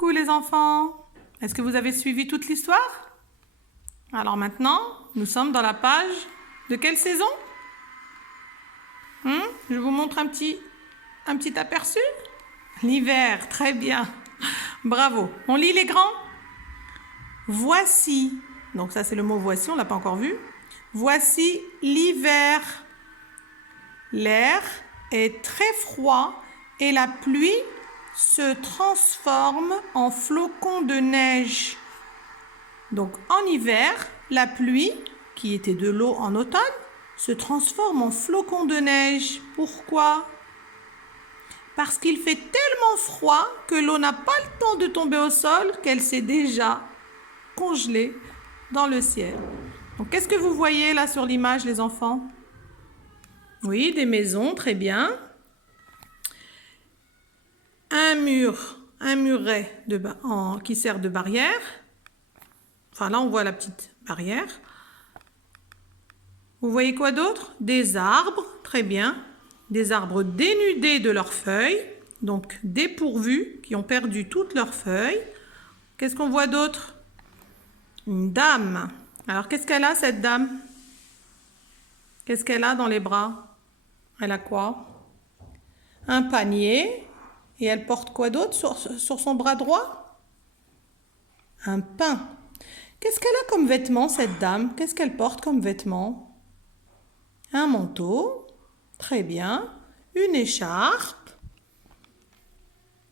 Coucou les enfants. Est-ce que vous avez suivi toute l'histoire? Alors maintenant, nous sommes dans la page de quelle saison? Je vous montre un petit aperçu. L'hiver, très bien. Bravo. On lit les grands? Voici, donc ça c'est le mot voici, on ne l'a pas encore vu. Voici l'hiver. L'air est très froid et la pluie se transforme en flocons de neige. Donc en hiver, la pluie, qui était de l'eau en automne, se transforme en flocons de neige. Pourquoi? Parce qu'il fait tellement froid que l'eau n'a pas le temps de tomber au sol qu'elle s'est déjà congelée dans le ciel. Donc qu'est-ce que vous voyez là sur l'image, les enfants? Oui, des maisons, très bien. Un muret qui sert de barrière. Enfin là, on voit la petite barrière. Vous voyez quoi d'autre? Des arbres, très bien. Des arbres dénudés de leurs feuilles, donc dépourvus, qui ont perdu toutes leurs feuilles. Qu'est-ce qu'on voit d'autre? Une dame. Alors, qu'est-ce qu'elle a, cette dame? Qu'est-ce qu'elle a dans les bras? Elle a quoi? Un panier. Et elle porte quoi d'autre sur son bras droit? Un pain. Qu'est-ce qu'elle a comme vêtement, cette dame? Qu'est-ce qu'elle porte comme vêtement? Un manteau. Très bien. Une écharpe.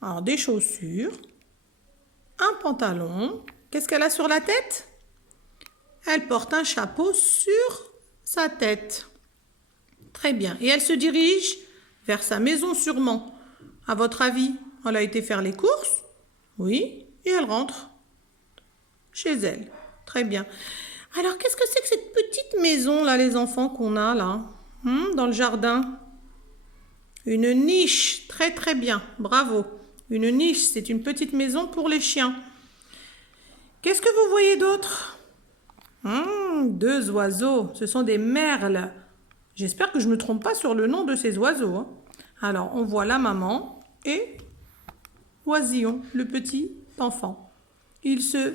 Alors, des chaussures. Un pantalon. Qu'est-ce qu'elle a sur la tête? Elle porte un chapeau sur sa tête. Très bien. Et elle se dirige vers sa maison sûrement. À votre avis, elle a été faire les courses? Oui. Et elle rentre chez elle. Très bien. Alors, qu'est-ce que c'est que cette petite maison, là, les enfants, qu'on a, là, dans le jardin? Une niche. Très, très bien. Bravo. Une niche, c'est une petite maison pour les chiens. Qu'est-ce que vous voyez d'autre? Deux oiseaux. Ce sont des merles. J'espère que je ne me trompe pas sur le nom de ces oiseaux. Alors, on voit la maman et Oisillon, le petit enfant. Ils se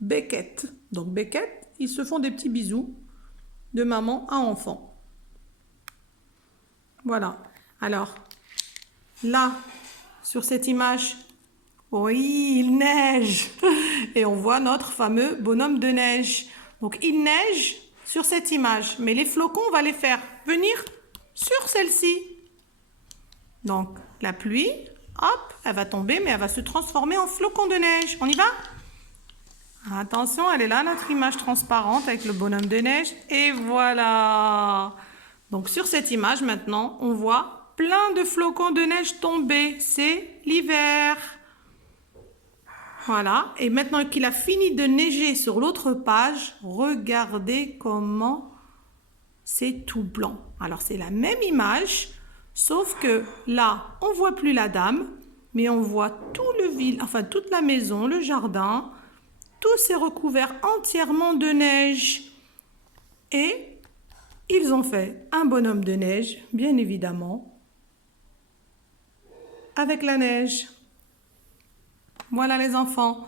becquettent. Donc, becquettent, ils se font des petits bisous de maman à enfant. Voilà. Alors, là, sur cette image, oui, il neige. Et on voit notre fameux bonhomme de neige. Donc, il neige sur cette image. Mais les flocons, on va les faire venir sur celle-ci. Donc, la pluie, hop, elle va tomber, mais elle va se transformer en flocons de neige. On y va? Attention, elle est là, notre image transparente avec le bonhomme de neige. Et voilà. Donc, sur cette image, maintenant, on voit plein de flocons de neige tomber. C'est l'hiver. Voilà. Et maintenant qu'il a fini de neiger sur l'autre page, regardez comment c'est tout blanc. Alors, c'est la même image, sauf que là, on ne voit plus la dame, mais on voit toute la maison, le jardin. Tout s'est recouvert entièrement de neige. Et ils ont fait un bonhomme de neige, bien évidemment, avec la neige. Voilà les enfants.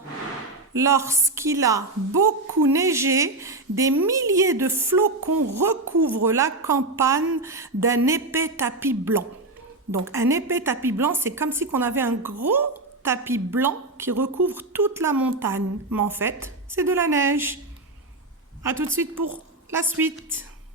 Lorsqu'il a beaucoup neigé, des milliers de flocons recouvrent la campagne d'un épais tapis blanc. Donc un épais tapis blanc, c'est comme si on avait un gros tapis blanc qui recouvre toute la montagne. Mais en fait, c'est de la neige. À tout de suite pour la suite.